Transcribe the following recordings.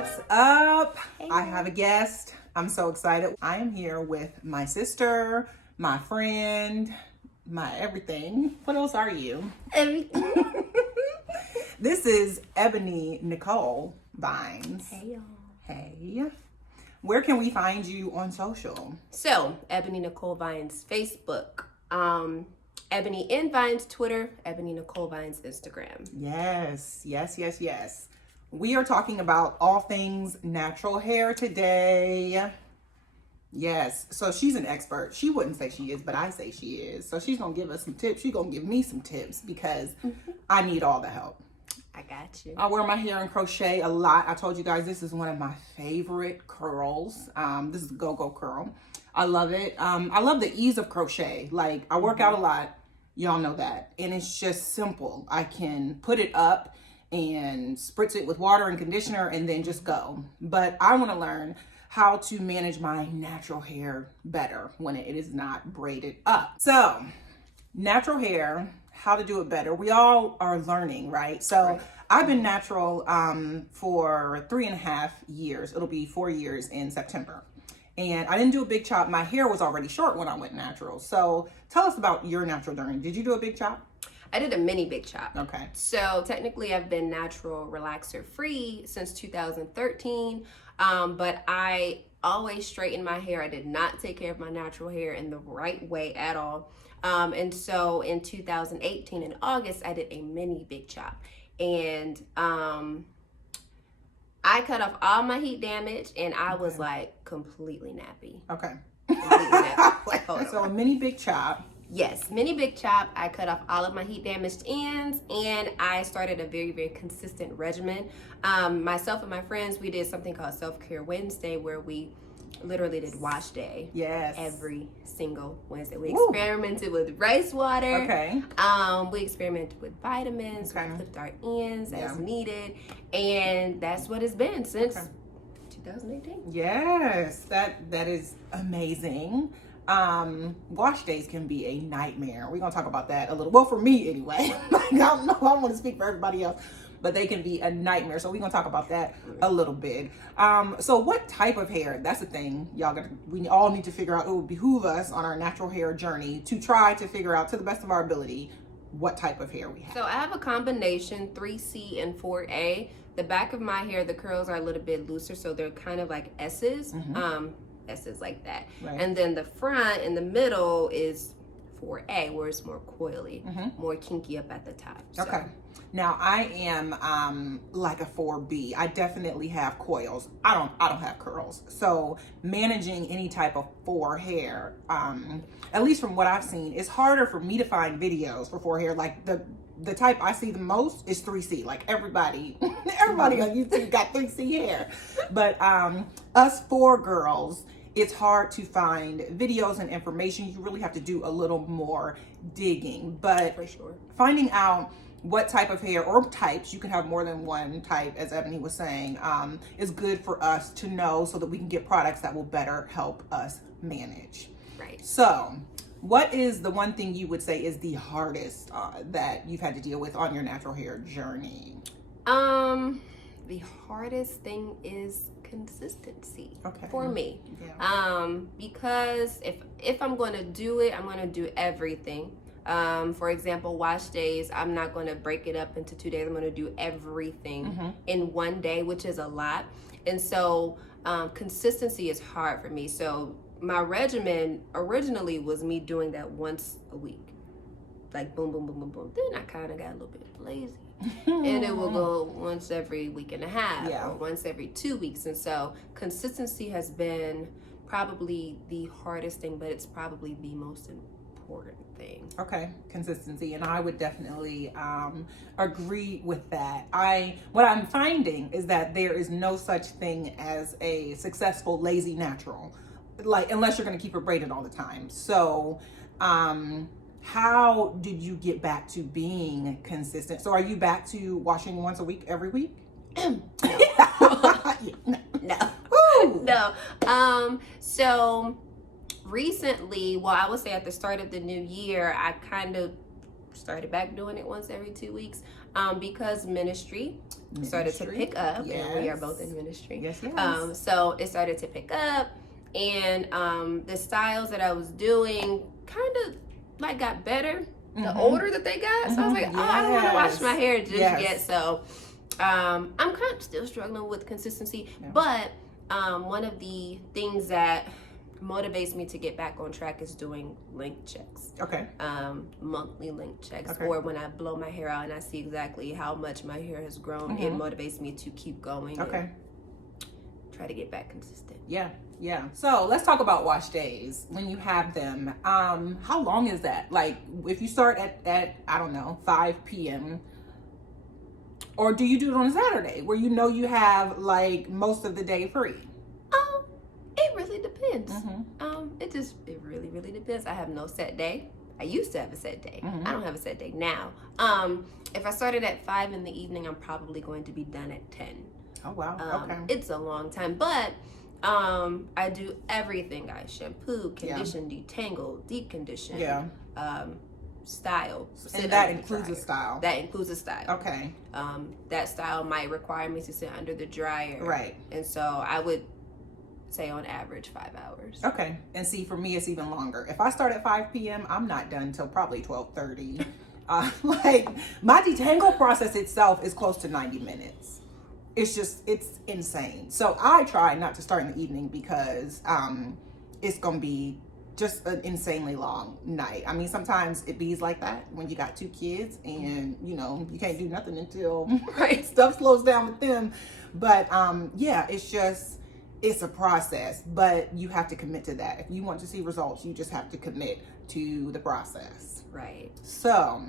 What's up? Hey. I have a guest. I'm so excited. I am here with my sister, my friend, my everything. What else are you? Everything. This is Ebony Nicole Vines. Hey, y'all. Hey. Where can we find you on social? So, Ebony Nicole Vines Facebook, Ebony in Vines Twitter, Ebony Nicole Vines Instagram. Yes. We are talking about all things natural hair today. Yes. So she's an expert. She wouldn't say she is, but I say she is. So she's going to give us some tips. She's going to give me some tips because I need all the help. I got you. I wear my hair in crochet a lot. I told you guys this is one of my favorite curls. This is GoGo Curl. I love it. I love the ease of crochet. Like, I work out a lot. Y'all know that. And it's just simple. I can put it up and spritz it with water and conditioner and then just go. But I want to learn how to manage my natural hair better when it is not braided up. So, natural hair, how to do it better. We all are learning, right? So Right. I've been natural for 3.5 years. It'll be 4 years in September. And I didn't do a big chop. My hair was already short when I went natural. So tell us about your natural journey. Did you do a big chop? I did a mini big chop. Okay. So technically I've been natural relaxer free since 2013. But I always straightened my hair. I did not take care of my natural hair in the right way at all. And so in 2018 in August, I did a mini big chop. And I cut off all my heat damage and I was like completely nappy. Okay. Completely nappy. So a mini big chop. Yes, mini big chop. I cut off all of my heat damaged ends and I started a very, very consistent regimen. Myself and my friends, we did something called Self-Care Wednesday where we literally did wash day. Yes. Every single Wednesday. We Woo. experimented with rice water. Okay. We experimented with vitamins. Okay. We clipped our ends Yeah. as needed. And that's what it's been since Okay. 2018. Yes, that is amazing. Wash days can be a nightmare. We're gonna talk about that a little. Well, for me anyway. Like, I don't know. I don't want to speak for everybody else, but they can be a nightmare. So we're gonna talk about that a little bit. So what type of hair? That's the thing, y'all. We all need to figure out. It would behoove us on our natural hair journey to try to figure out, to the best of our ability, what type of hair we have. So I have a combination 3C and 4A. The back of my hair, the curls are a little bit looser, so they're kind of like S's. S's like that. Right. And then the front in the middle is 4A, where it's more coily, more kinky up at the top. So. Okay. Now I am like a 4B. I definitely have coils. I don't have curls. So managing any type of 4 hair, at least from what I've seen, it's harder for me to find videos for 4 hair. Like the type I see the most is 3C. Like everybody on YouTube got 3C hair. But us 4 girls, it's hard to find videos and information. You really have to do a little more digging. But For sure. finding out what type of hair or types, you can have more than one type, as Ebony was saying, is good for us to know so that we can get products that will better help us manage. Right. So what is the one thing you would say is the hardest that you've had to deal with on your natural hair journey? The hardest thing is consistency for me. Yeah. Because if I'm going to do it, I'm going to do everything. For example, wash days, I'm not going to break it up into 2 days. I'm going to do everything in one day, which is a lot. And so consistency is hard for me. So my regimen originally was me doing that once a week. Like boom, boom, boom, boom, boom. Then I kind of got a little bit lazy. And it will go once every week and a half or once every 2 weeks. And so consistency has been probably the hardest thing, but it's probably the most important thing. Okay, consistency, and I would definitely agree with that. What I'm finding is that there is no such thing as a successful lazy natural, like unless you're going to keep it braided all the time. So how did you get back to being consistent? So are you back to washing once a week every week? No. So recently, well, I would say at the start of the new year, I kind of started back doing it once every 2 weeks because ministry started to pick up. Yes. And we are both in ministry. Yes, yes. So it started to pick up, and the styles that I was doing kind of like got better the older that they got. So I was like, oh, I don't want to wash my hair just yet. So I'm kind of still struggling with consistency, but one of the things that motivates me to get back on track is doing length checks. Okay. Monthly length checks, or when I blow my hair out and I see exactly how much my hair has grown, it motivates me to keep going. Okay. Try to get back consistent. Yeah. Yeah. So let's talk about wash days when you have them. How long is that? Like if you start at I don't know, 5 p.m. or do you do it on a Saturday where you know you have like most of the day free? It really depends. It really depends. I have no set day. I used to have a set day. I don't have a set day now. If I started at 5 in the evening, I'm probably going to be done at 10. Oh wow. Okay. It's a long time, but I do everything, guys. Shampoo, condition, detangle, deep condition. Yeah. Style. And that includes a style. That includes a style. Okay. That style might require me to sit under the dryer. Right. And so I would say on average 5 hours. Okay. And see, for me, it's even longer. If I start at 5 p.m., I'm not done until probably 12:30. Like my detangle process itself is close to 90 minutes. It's insane. So I try not to start in the evening because it's going to be just an insanely long night. I mean, sometimes it bees like that when you got 2 kids and, you know, you can't do nothing until stuff slows down with them. But yeah, it's a process, but you have to commit to that. If you want to see results, you just have to commit to the process. Right. So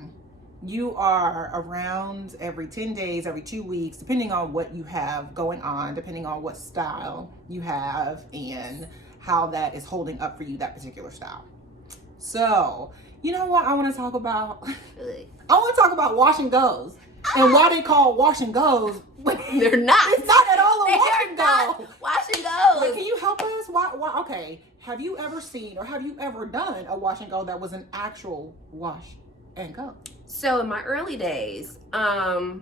you are around every 10 days, every 2 weeks, depending on what you have going on, depending on what style you have and how that is holding up for you, that particular style. So, you know what I want to talk about? I want to talk about wash and goes. And why they call wash and goes. They're not. It's not at all a wash and go. Wash and goes. Like, can you help us? Why? Okay. Have you ever seen or have you ever done a wash and go that was an actual wash and go? So in my early days, I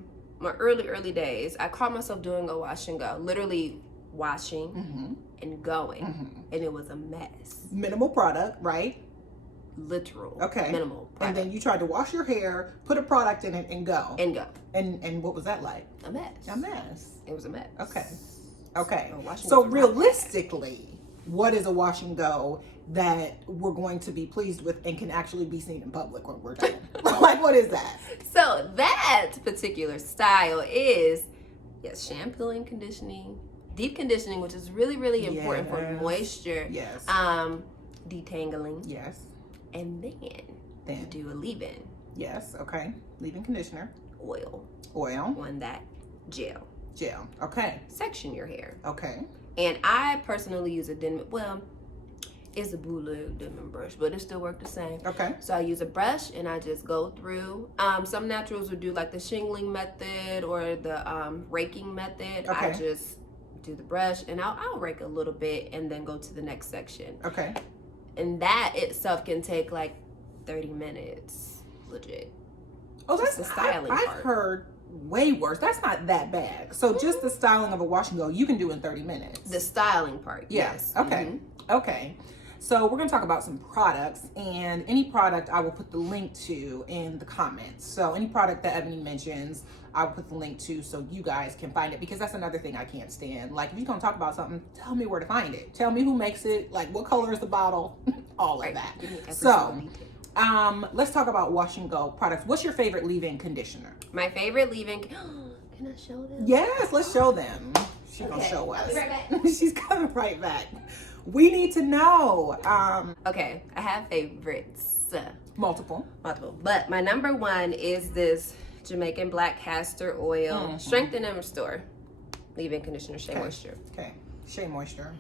caught myself doing a wash and go. Literally washing and going. And it was a mess. Minimal product, right? Literal. Okay. Minimal product. And then you tried to wash your hair, put a product in it, and go. And what was that like? A mess. A mess. It was a mess. Okay. So realistically, what is a wash and go that we're going to be pleased with and can actually be seen in public when we're done? Like, what is that? So that particular style is, shampooing, conditioning, deep conditioning, which is really, really important for moisture. Yes. Detangling. Yes. And then you do a leave-in. Yes. Okay. Leave-in conditioner. Oil. On that. Gel. Okay. Section your hair. Okay. And I personally use it's a bootleg Denman brush, but it still works the same. Okay. So I use a brush and I just go through. Some naturals would do like the shingling method or the raking method. Okay. I just do the brush and I'll rake a little bit and then go to the next section. Okay. And that itself can take like 30 minutes, legit. Oh, that's the styling part. I've heard way worse. That's not that bad. So just the styling of a wash and go, you can do in 30 minutes. The styling part, yes. Okay. Okay. So we're going to talk about some products, and any product I will put the link to in the comments. So any product that Ebony mentions, I'll put the link to so you guys can find it, because that's another thing I can't stand. Like, if you're going to talk about something, tell me where to find it. Tell me who makes it, like what color is the bottle, all of that. So let's talk about wash and go products. What's your favorite leave-in conditioner? My favorite leave-in, can I show them? Yes, let's show them. She's going to show us. I'll be right back. She's coming right back. We need to know. Okay, I have favorites. Multiple. But my number one is this Jamaican black castor oil, strengthen and restore leave-in conditioner, Shea Moisture. Okay, Shea Moisture.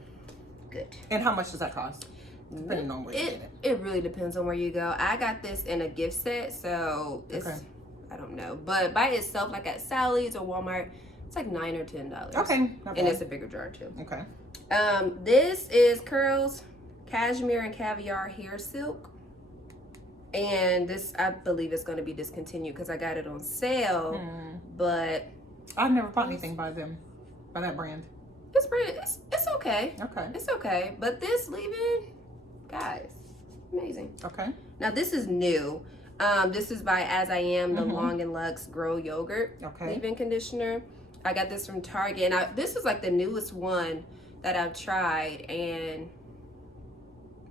Good. And how much does that cost? Depending on where you get it. It really depends on where you go. I got this in a gift set, so it's, I don't know. But by itself, like at Sally's or Walmart, it's like $9 or $10. Okay. And it's a bigger jar too. Okay. This is Curl's Cashmere and Caviar Hair Silk. And this, I believe, is going to be discontinued because I got it on sale. But I've never bought anything by them, by that brand. It's okay. Okay. It's okay. But this leave-in, guys, amazing. Okay. Now this is new. This is by As I Am, the Long and Luxe GroYogurt leave-in conditioner. I got this from Target, and this is like the newest one that I've tried, and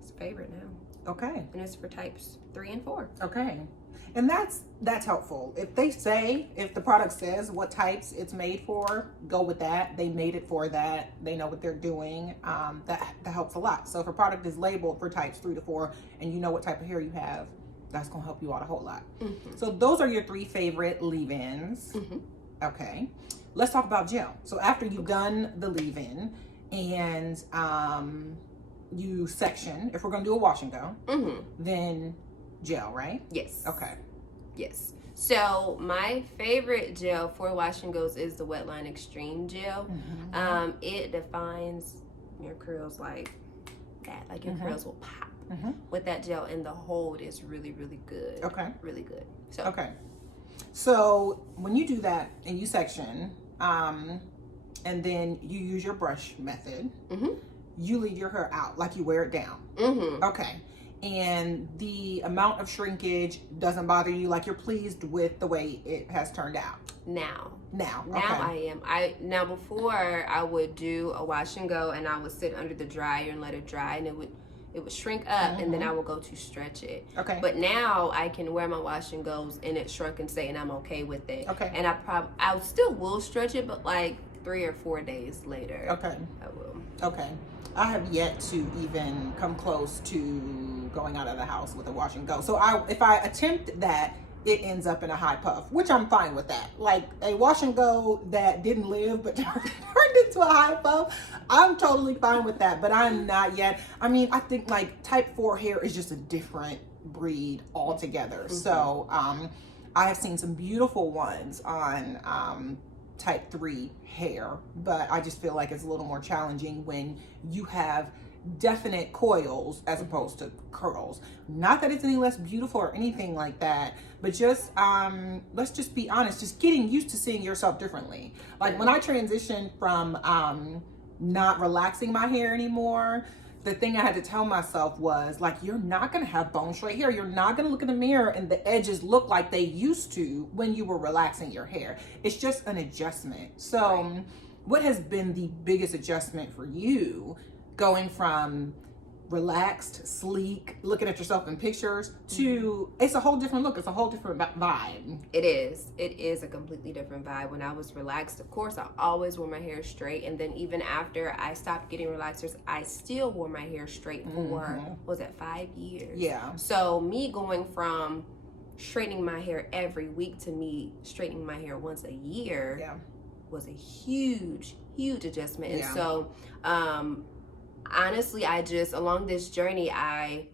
it's a favorite now. Okay. And it's for types 3 and 4. Okay. And that's helpful. If the product says what types it's made for, go with that. They made it for that. They know what they're doing. That helps a lot. So if a product is labeled for types 3 to 4 and you know what type of hair you have, that's going to help you out a whole lot. So those are your 3 favorite leave-ins. Okay. Let's talk about gel. So after you've done the leave-in and you section, if we're going to do a wash and go, then gel, right? Yes. Okay. Yes. So my favorite gel for wash and goes is the Wetline Extreme gel. It defines your curls like that. Like your curls will pop with that gel, and the hold is really, really good. Okay. Really good. So okay. So when you do that and you section, and then you use your brush method, you leave your hair out, like you wear it down. Okay. And the amount of shrinkage doesn't bother you, like you're pleased with the way it has turned out. Now okay. I am. Now before I would do a wash and go, and I would sit under the dryer and let it dry, and it would shrink up, and then I would go to stretch it. Okay. But now I can wear my wash and goes and it shrunk and stay, and I'm okay with it. Okay. And I still will stretch it, but like 3 or 4 days later. Okay. I will. Okay. I have yet to even come close to going out of the house with a wash and go. So if I attempt that, it ends up in a high puff, which I'm fine with that. Like a wash and go that didn't live but turned into a high puff, I'm totally fine with that, but I'm not yet. I mean, I think like type 4 hair is just a different breed altogether. So I have seen some beautiful ones on type 3 hair, but I just feel like it's a little more challenging when you have definite coils as opposed to curls. Not that it's any less beautiful or anything like that, but just let's just be honest, just getting used to seeing yourself differently. Like when I transitioned from not relaxing my hair anymore, the thing I had to tell myself was like, you're not gonna have bone straight hair. You're not gonna look in the mirror and the edges look like they used to when you were relaxing your hair. It's just an adjustment. So what has been the biggest adjustment for you going from relaxed, sleek, looking at yourself in pictures to it's a whole different look, it's a whole different vibe? It is a completely different vibe. When I was relaxed, of course, I always wore my hair straight, and then even after I stopped getting relaxers, I still wore my hair straight for was it 5 years? Yeah. So me going from straightening my hair every week to me straightening my hair once a year was a huge adjustment. And so honestly, I just, along this journey, I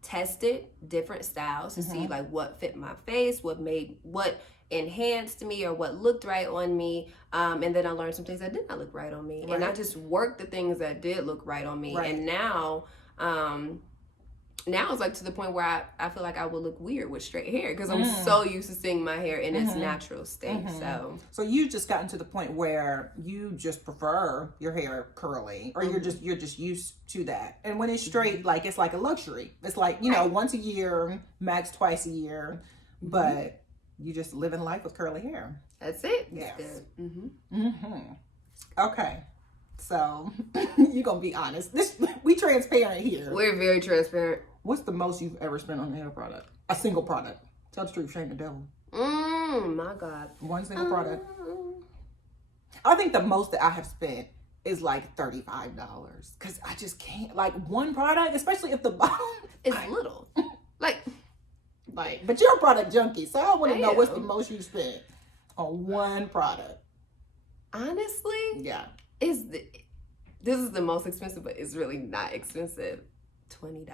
tested different styles to see like what fit my face, what enhanced me, or what looked right on me. And then I learned some things that did not look right on me. And I just worked the things that did look right on me. And now it's like to the point where I feel like I would look weird with straight hair because I'm so used to seeing my hair in its natural state. So you just gotten to the point where you just prefer your hair curly, or you're just used to that. And when it's straight, like it's like a luxury. It's like, you know, once a year, max twice a year, but you just living life with curly hair. That's it. Yes. Okay. So you're gonna be honest. We transparent here. We're very transparent. What's the most you've ever spent on a hair product? A single product. Tell the truth, shame the devil. My God. One single product. I think the most that I have spent is like $35. Cause I just can't, like one product, especially if the bottom is little. Like, but you're a product junkie, so I want to know what's the most you spent on one product. Honestly, yeah, this is the most expensive, but it's really not expensive. $20.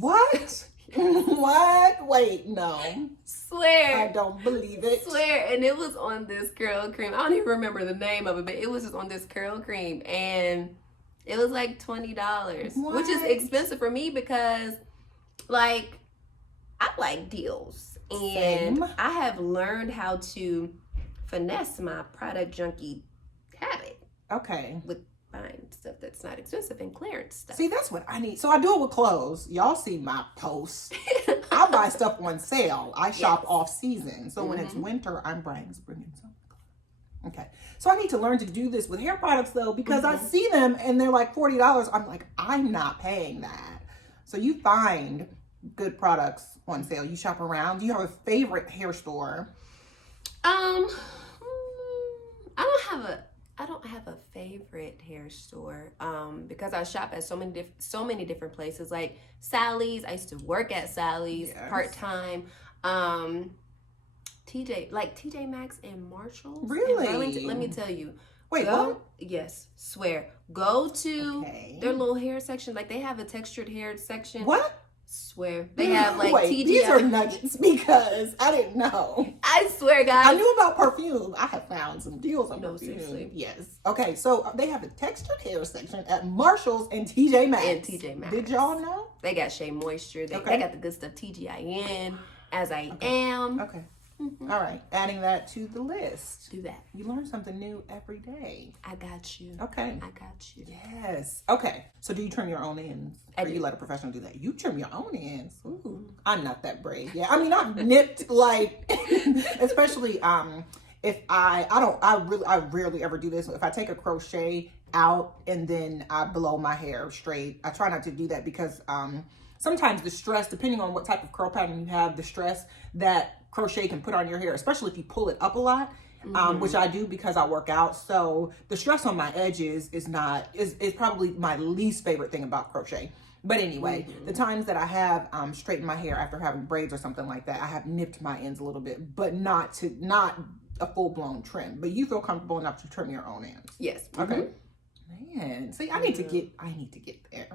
What? What? Wait, no. Swear. I don't believe it. Swear. And it was on this curl cream. I don't even remember the name of it, but it was just on this curl cream, and it was like $20, which is expensive for me because, like, I like deals. And Same. I have learned how to finesse my product junkie habit. Okay. With buying stuff that's not expensive and clearance stuff. See, that's what I need. So I do it with clothes. Y'all see my posts. I buy stuff on sale. I shop off season. So when it's winter, I'm bringing some. Okay. So I need to learn to do this with hair products though, because I see them and they're like $40. I'm like, I'm not paying that. So you find good products on sale. You shop around. Do you have a favorite hair store? I don't have a favorite hair store because I shop at so many different places, like Sally's. I used to work at Sally's part-time. TJ Maxx and Marshalls. Really? Let me tell you. Wait, what? Yes, swear. Go to their little hair section. Like they have a textured hair section. What? Swear. They have like TGI. These are nuggets because I didn't know. I swear, guys. I knew about perfume. I have found some deals on perfume. Seriously. Yes. Okay, so they have a textured hair section at Marshalls and TJ Maxx. Did y'all know? They got Shea Moisture. They got the good stuff. TGIN. As I Am. Okay. All right. Adding that to the list. Do that. You learn something new every day. I got you. Okay. I got you. Yes. Okay. So do you trim your own ends? Or you let a professional do that? You trim your own ends. Ooh. I'm not that brave. Yeah. I mean, I've nipped like, especially if I rarely ever do this. If I take a crochet out and then I blow my hair straight, I try not to do that because sometimes the stress, depending on what type of curl pattern you have, the stress that crochet can put on your hair, especially if you pull it up a lot, which I do because I work out. So the stress on my edges is probably my least favorite thing about crochet. But anyway, the times that I have straightened my hair after having braids or something like that, I have nipped my ends a little bit, but not a full-blown trim. But you feel comfortable enough to trim your own ends? Yes. Okay. Man, see, I need to get there.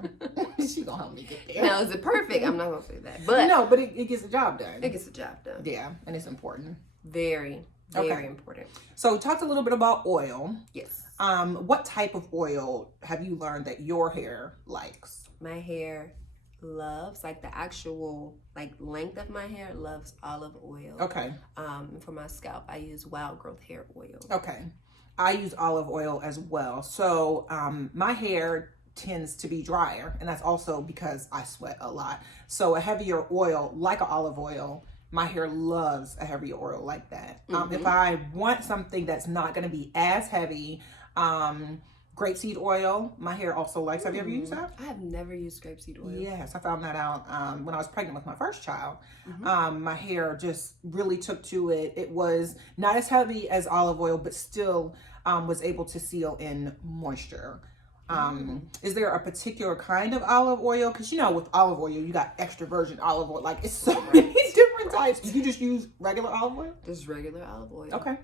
She gonna help me get there. Now, is it perfect? I'm not gonna say that, but no, but it gets the job done. It gets the job done. Yeah, and it's important. Very important. So, talked a little bit about oil. Yes. What type of oil have you learned that your hair likes? My hair loves, like the actual length of my hair loves olive oil. Okay. For my scalp, I use wild growth hair oil. Okay. I use olive oil as well. So my hair tends to be drier, and that's also because I sweat a lot. So a heavier oil, like an olive oil, my hair loves a heavier oil like that. If I want something that's not going to be as heavy, grapeseed oil, my hair also likes. Have you ever used that? I have never used grapeseed oil. Yes, I found that out when I was pregnant with my first child. My hair just really took to it. It was not as heavy as olive oil, but still was able to seal in moisture. Is there a particular kind of olive oil? Because with olive oil, you got extra virgin olive oil. Like, it's so many different types. You just use regular olive oil? Just regular olive oil. Okay.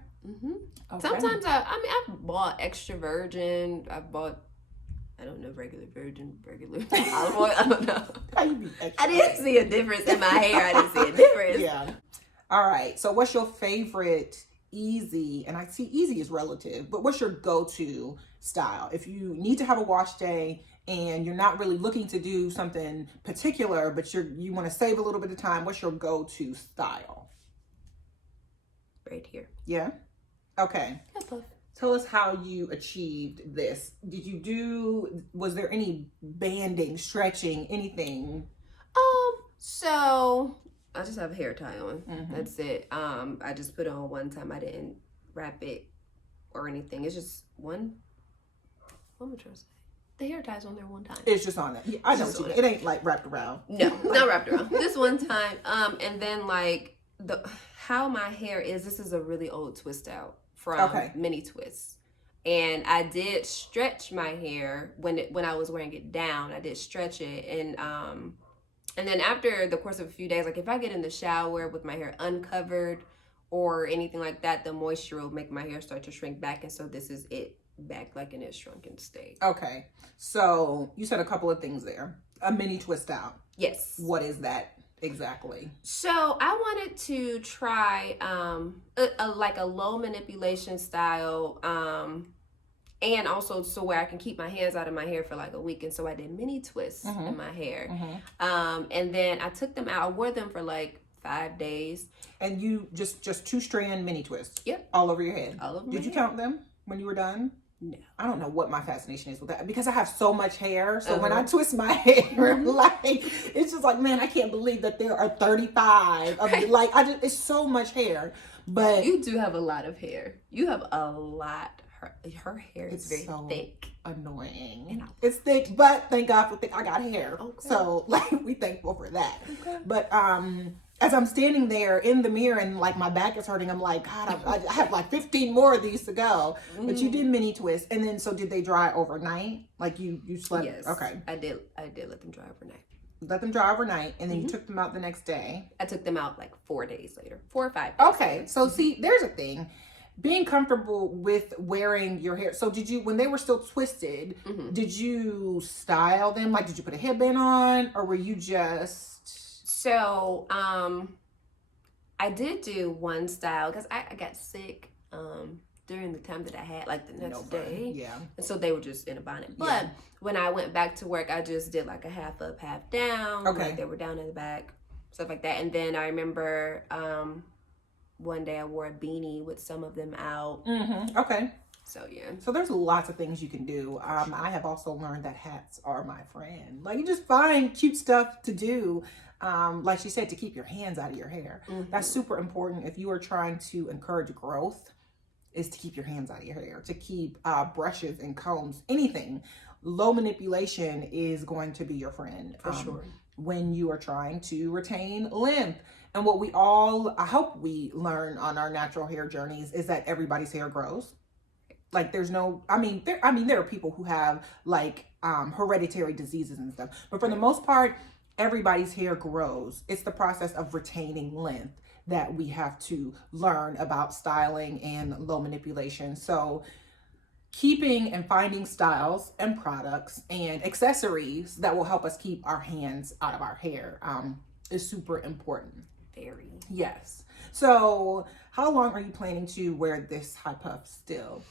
Okay. Sometimes I've bought extra virgin. I've bought, I don't know, regular virgin, regular olive oil. I don't know. How you be extra? I didn't see a difference in my hair. I didn't see a difference. Yeah. All right. So what's your favorite easy, and I see easy is relative, but what's your go-to style? If you need to have a wash day and you're not really looking to do something particular, but you want to save a little bit of time, what's your go-to style? Right here. Yeah? Okay. Tell us how you achieved this. Was there any banding, stretching, anything? So I just have a hair tie on. That's it. I just put it on one time. I didn't wrap it or anything. It's just one. What am I trying to say? The hair tie's on there one time. It's just on it. Yeah, I know what you mean. It ain't like wrapped around. No, not wrapped around. This one time. And then how my hair is. This is a really old twist out from Mini Twists. And I did stretch my hair when I was wearing it down. I did stretch it, and then after the course of a few days, like if I get in the shower with my hair uncovered or anything like that, the moisture will make my hair start to shrink back, and so this is it back like in its shrunken state. Okay, so you said a couple of things there. A mini twist out. Yes. What is that exactly? So I wanted to try a low manipulation style. And also so where I can keep my hands out of my hair for like a week. And so I did mini twists in my hair. And then I took them out. I wore them for like 5 days. And you just 2-strand mini twists? Yep. All over your head? All over. Did you count them when you were done? No. I don't know what my fascination is with that because I have so much hair. So when I twist my hair, like, it's just like, man, I can't believe that there are 35 of like, it's so much hair. But you do have a lot of hair. You have a lot. Her hair is very so thick. Annoying. It's thick, but thank God for thick. I got hair. Okay. So like, we thankful for that. Okay. But as I'm standing there in the mirror and like my back is hurting, I'm like, God, I have like 15 more of these to go. But you did mini twists, and then so did they dry overnight? Like you slept? Yes. Okay. I did let them dry overnight. Let them dry overnight, and then you took them out the next day. I took them out like 4 days later, 4 or 5 days. Okay. So see, there's a thing. Being comfortable with wearing your hair. So did you, when they were still twisted, did you style them? Like, did you put a headband on, or were you just? So, I did do one style because I got sick during the time that I had, like the next day. Yeah. And so they were just in a bonnet. But when I went back to work, I just did like a half up, half down. Okay. Like they were down in the back, stuff like that. And then I remember one day I wore a beanie with some of them out. Okay. So yeah. So there's lots of things you can do. I have also learned that hats are my friend. Like, you just find cute stuff to do. Like she said, to keep your hands out of your hair. That's super important if you are trying to encourage growth, is to keep your hands out of your hair, to keep brushes and combs, anything. Low manipulation is going to be your friend. For sure. When you are trying to retain length. And what we all, I hope we learn on our natural hair journeys, is that everybody's hair grows. Like, there's no, there are people who have like hereditary diseases and stuff, but for the most part, everybody's hair grows. It's the process of retaining length that we have to learn about styling and low manipulation. So keeping and finding styles and products and accessories that will help us keep our hands out of our hair is super important. Very. Yes. So how long are you planning to wear this high puff still?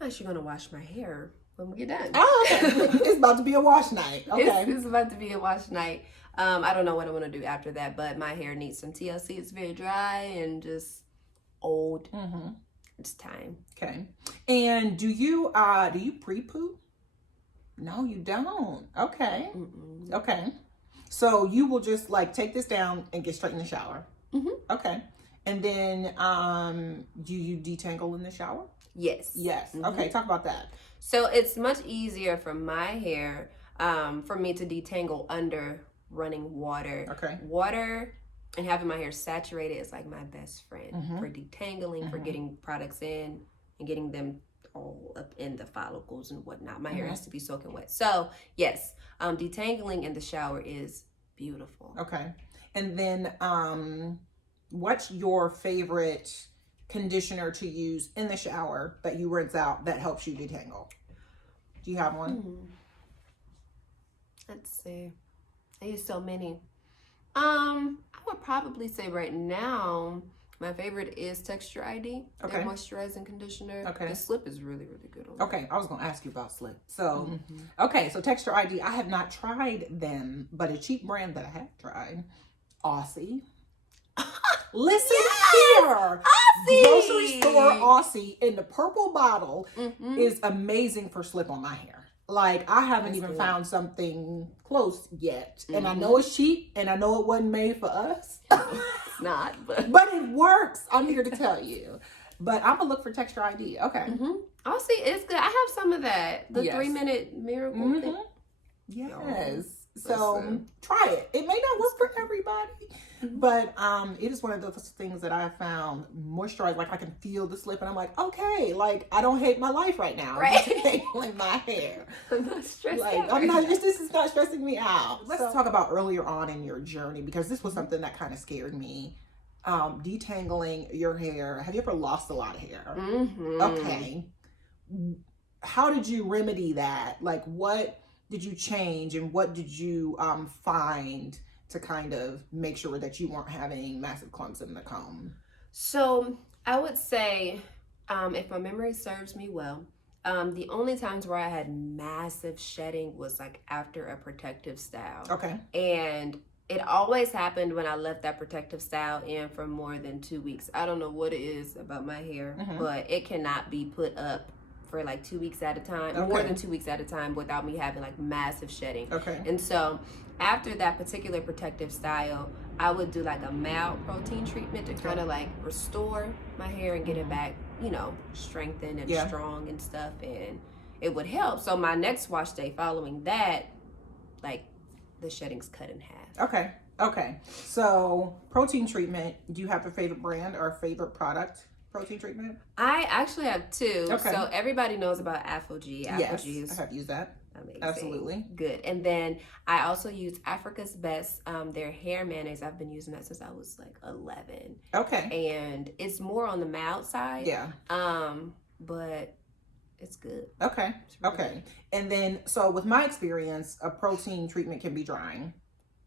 I'm actually going to wash my hair when we get done. Oh, okay. It's about to be a wash night. Okay. It's about to be a wash night. I don't know what I'm going to do after that, but my hair needs some TLC. It's very dry and just old. It's time. Okay. And do you pre-poo? No, you don't. Okay. Okay. So you will just like take this down and get straight in the shower. Okay. And then do you detangle in the shower? Yes. Yes. Okay. Talk about that. So it's much easier for my hair for me to detangle under running water. Okay. Water and having my hair saturated is like my best friend for detangling, for getting products in and getting them all up in the follicles and whatnot. My hair has to be soaking wet. So yes, detangling in the shower is beautiful. Okay. And then what's your favorite conditioner to use in the shower that you rinse out that helps you detangle? Do you have one? Let's see. I use so many. I would probably say right now my favorite is Texture ID. Okay. Their moisturizing conditioner. Okay. The slip is really, really good on Okay, I was gonna ask you about slip. So okay, so Texture ID, I have not tried them, but a cheap brand that I have tried, Aussie. Listen here, Aussie! Grocery store Aussie in the purple bottle is amazing for slip on my hair. Like, I haven't even found something close yet. And I know it's cheap, and I know it wasn't made for us. It's not, but it works. I'm here to tell you. But I'm gonna look for Texture ID. Okay. Aussie, it's good. I have some of that. The 3-minute miracle thing. Yes. So try it. It may not work for everybody, but it is one of those things that I found moisturize. Like, I can feel the slip, and I'm like, okay, like, I don't hate my life right now. Right. I'm just tangling my hair. I'm not stressed Like, out. I'm not. This is not stressing me out. Let's talk about earlier on in your journey, because this was something that kind of scared me. Detangling your hair. Have you ever lost a lot of hair? Okay. How did you remedy that? Like, what did you change, and what did you find to kind of make sure that you weren't having massive clumps in the comb? So I would say, if my memory serves me well, The only times where I had massive shedding was like after a protective style. Okay. And it always happened when I left that protective style in for more than 2 weeks. I don't know what it is about my hair, but it cannot be put up for like 2 weeks at a time, more than 2 weeks at a time without me having like massive shedding. Okay. And so after that particular protective style, I would do like a mild protein treatment to kind of like restore my hair and get it back, you know, strengthened and strong and stuff. And it would help. So my next wash day following that, like the shedding's cut in half. Okay. Okay. So protein treatment, do you have a favorite brand or favorite product? Protein treatment? I actually have two. Okay. So everybody knows about Aphogee. Yes, Aphogee is I have used that. amazing. Absolutely. Good. And then I also use Africa's Best, their hair mayonnaise. I've been using that since I was like 11. Okay. And it's more on the mild side. Yeah. But it's good. Okay. It's really Okay. good. And then, so with my experience, a protein treatment can be drying.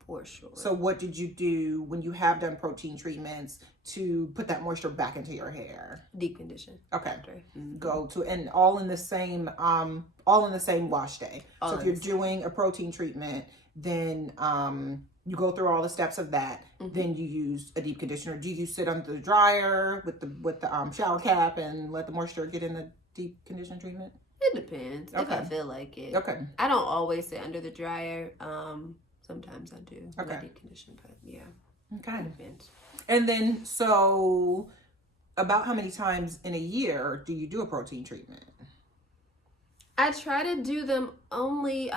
For sure. So what did you do when you have done protein treatments to put that moisture back into your hair? Deep condition. Okay. After. Go to, and all in the same wash day. All So if in you're the same. doing a protein treatment, then you go through all the steps of that. Then you use a deep conditioner. Do you sit under the dryer with the shower cap and let the moisture get in the deep conditioner treatment? It depends. If Okay. I feel like it. Okay. I don't always sit under the dryer. Sometimes I do. Okay. Deep condition, but yeah. Okay. It depends. And then, so about how many times in a year do you do a protein treatment? I try to do them only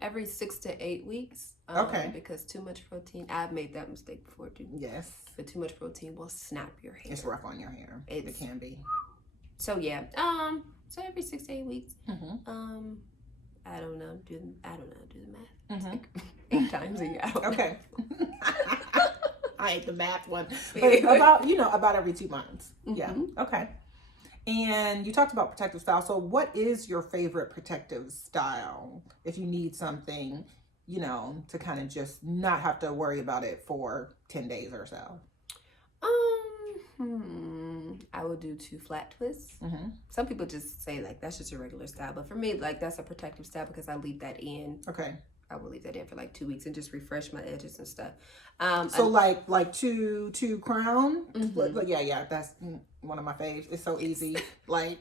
every 6 to 8 weeks. Okay. Because too much protein, I've made that mistake before too. Yes. But too much protein will snap your hair. It's rough on your hair. It can be. So yeah. So every 6 to 8 weeks. I don't know. Do the math. It's like 8 times a year. I don't know. Okay. I hate the math one. But about every 2 months. Yeah. Okay. And you talked about protective style. So what is your favorite protective style? If you need something, to kind of just not have to worry about it for 10 days or so. I would do 2 flat twists. Some people just say like that's just a regular style, but for me, like that's a protective style because I leave that in. Okay. I will leave that in for like 2 weeks and just refresh my edges and stuff. So like two crown. Yeah. That's one of my faves. It's so easy. Like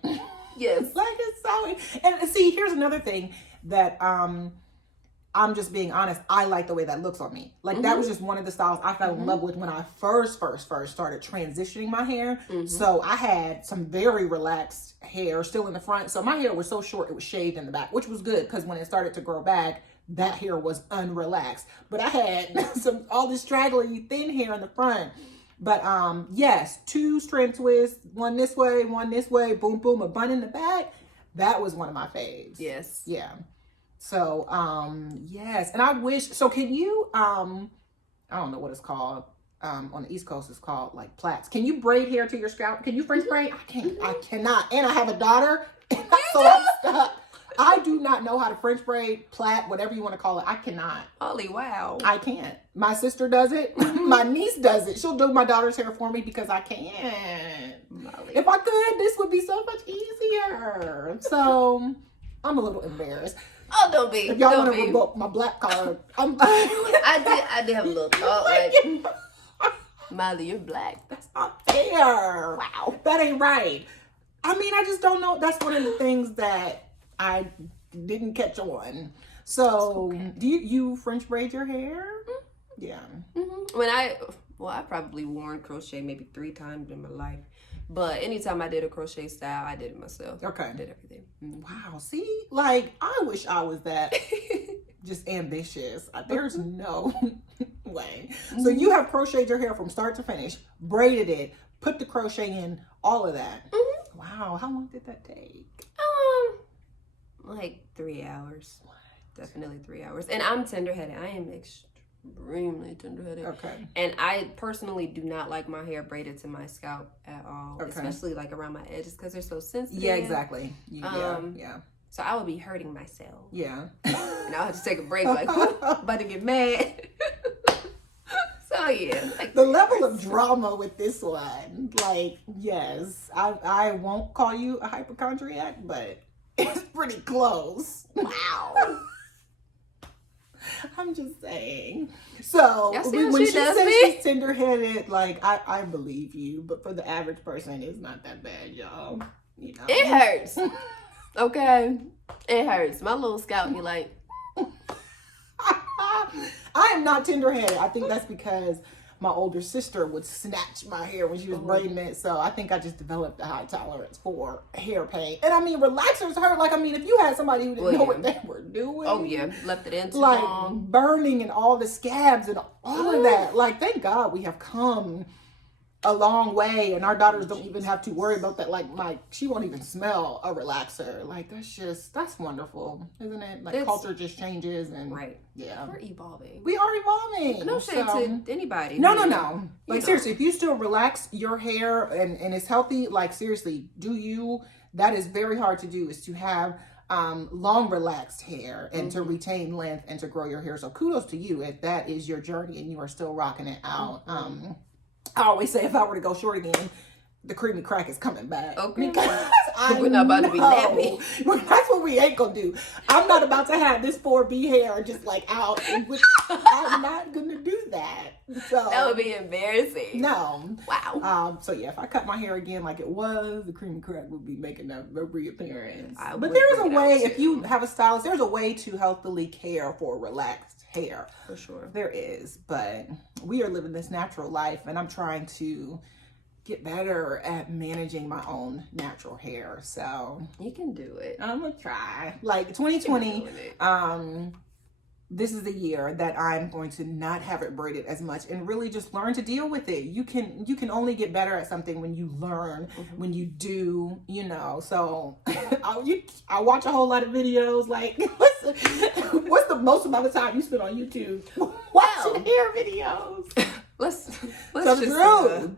yes, like it's so. And see, here's another thing that I'm just being honest. I like the way that looks on me. Like that was just one of the styles I fell in love with when I first started transitioning my hair. So I had some very relaxed hair still in the front. So my hair was so short, it was shaved in the back, which was good because when it started to grow back, that hair was unrelaxed. But I had all this straggly thin hair in the front. But yes, 2 strand twists, one this way, boom, boom, a bun in the back. That was one of my faves. yes, Yeah. So, yes. And I wish, so can you, I don't know what it's called. On the East Coast, it's called like plaits. Can you braid hair to your scalp? Can you French braid? I cannot. And I have a daughter. So I'm stuck. I do not know how to French braid, plait, whatever you want to call it. I cannot. Holy wow. I can't. My sister does it. My niece does it. She'll do my daughter's hair for me because I can't. Molly. If I could, this would be so much easier. So I'm a little embarrassed. Oh, don't be. If y'all Don't want to be. revoke my black card, I'm I did have a little thought like, Molly, you're black. that's not fair. Wow. That ain't right. I mean, I just don't know. That's one of the things that I didn't catch on. So, do you French braid your hair? Yeah. I've probably worn crochet maybe 3 times in my life. But anytime I did a crochet style, I did it myself. Okay. I did everything. Wow. See, like, I wish I was that just ambitious. There's no way. So you have crocheted your hair from start to finish, braided it, put the crochet in, all of that. Wow. How long did that take? Like 3 hours. What? Definitely 3 hours. And I'm tender-headed. I am extremely tender-headed. Okay. And I personally do not like my hair braided to my scalp at all. Okay. Especially like around my edges because they're so sensitive. Yeah, exactly. Yeah. So I would be hurting myself. Yeah. And I'll have to take a break like, about to get mad. So yeah. Like the level of drama with this one, like, yes. I won't call you a hypochondriac, but it's pretty close. Wow. I'm just saying. So Y'all see how when she she does says me? she's tender-headed, like I believe you, but for the average person, it's not that bad, y'all. You know, It hurts. Okay, it hurts. My little scalp be like. I am not tender-headed. I think that's because my older sister would snatch my hair when she was braiding it. So I think I just developed a high tolerance for hair pain. And I mean, relaxers hurt. Like, I mean, if you had somebody who didn't know what they were doing. Oh, yeah. Left it in too like long. Burning and all the scabs and all of that. Like, thank God we have come a long way, and our daughters don't even have to worry about that. Like, she won't even smell a relaxer. Like, that's wonderful, isn't it? Like, culture just changes, and yeah, we're evolving. We are evolving. No shade to anybody. No. Like, seriously, if you still relax your hair and it's healthy, like, seriously, that is very hard to do, is to have long relaxed hair and to retain length and to grow your hair. So kudos to you if that is your journey and you are still rocking it out. I always say if I were to go short again, the creamy crack is coming back. Okay. Because we're not about to be nappy. That's what we ain't gonna do. I'm not about to have this 4B hair just like out. I'm not gonna do that. So that would be embarrassing. No. Wow. So yeah, if I cut my hair again like it was, the creamy crack would be making a reappearance. But there's a way, if you have a stylist, there's a way to healthily care for relaxed hair. For sure. There is, but we are living this natural life, and I'm trying to get better at managing my own natural hair. So you can do it. I'm gonna try. Like 2020, this is the year that I'm going to not have it braided as much and really just learn to deal with it. You can only get better at something when you learn, when you do, you know. So I watch a whole lot of videos. Like, what's the most amount of time you spend on YouTube watching hair videos? Let's just rude.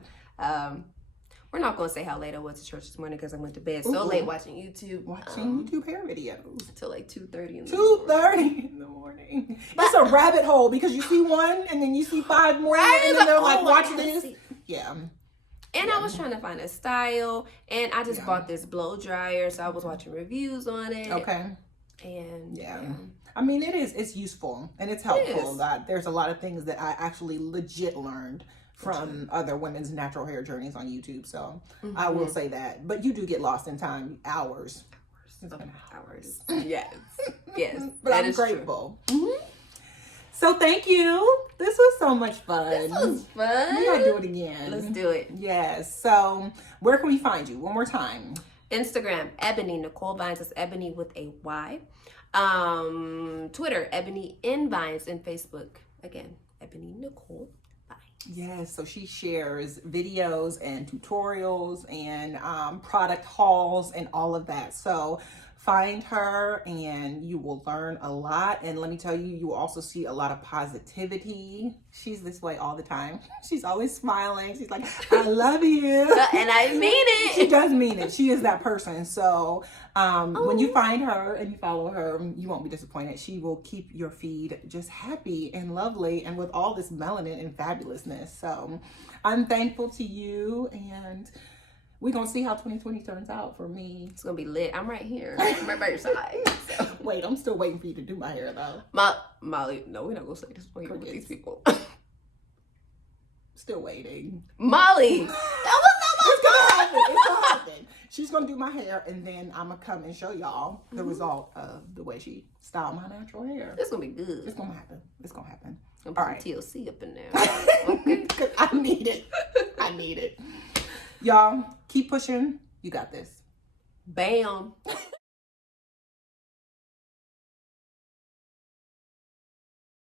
We're not going to say how late I was at church this morning because I went to bed so late watching YouTube. YouTube hair videos. Till like 2:30 in the morning. 2:30 in the morning. It's a rabbit hole because you see one and then you see 5 more and then they're like, watch this. Yeah. And I was trying to find a style, and I just bought this blow dryer, so I was watching reviews on it. Okay. And I mean, it's useful and it's helpful. That there's a lot of things that I actually legit learned from other women's natural hair journeys on YouTube. So I will say that. But you do get lost in time. Hours. Hours. Yes. Yes. But I'm grateful. So thank you. This was so much fun. This was fun. We gotta do it again. Let's do it. Yes. So where can we find you? One more time. Instagram, Ebony Nicole Vines. It's Ebony with a Y. Twitter, Ebony in Vines. And Facebook, again, Ebony Nicole. Yes, so she shares videos and tutorials and product hauls and all of that. So find her and you will learn a lot. And let me tell you, you will also see a lot of positivity. She's this way all the time. She's always smiling. She's like, I love you. And I mean it. She does mean it. She is that person. So when you find her and you follow her, you won't be disappointed. She will keep your feed just happy and lovely and with all this melanin and fabulousness. So I'm thankful to you, and we're going to see how 2020 turns out for me. It's going to be lit. I'm right here. I'm right by your side. So. Wait, I'm still waiting for you to do my hair, though. Molly, no, we're not going to say this before with these people. Still waiting. Molly! That was not my fault! It's going to happen. She's going to do my hair, and then I'm going to come and show y'all the result of the way she styled my natural hair. It's going to be good. It's going to happen. It's going to happen. I'm going to put TLC up in there. Okay? Because I need it. I need it. Y'all, keep pushing. You got this. Bam.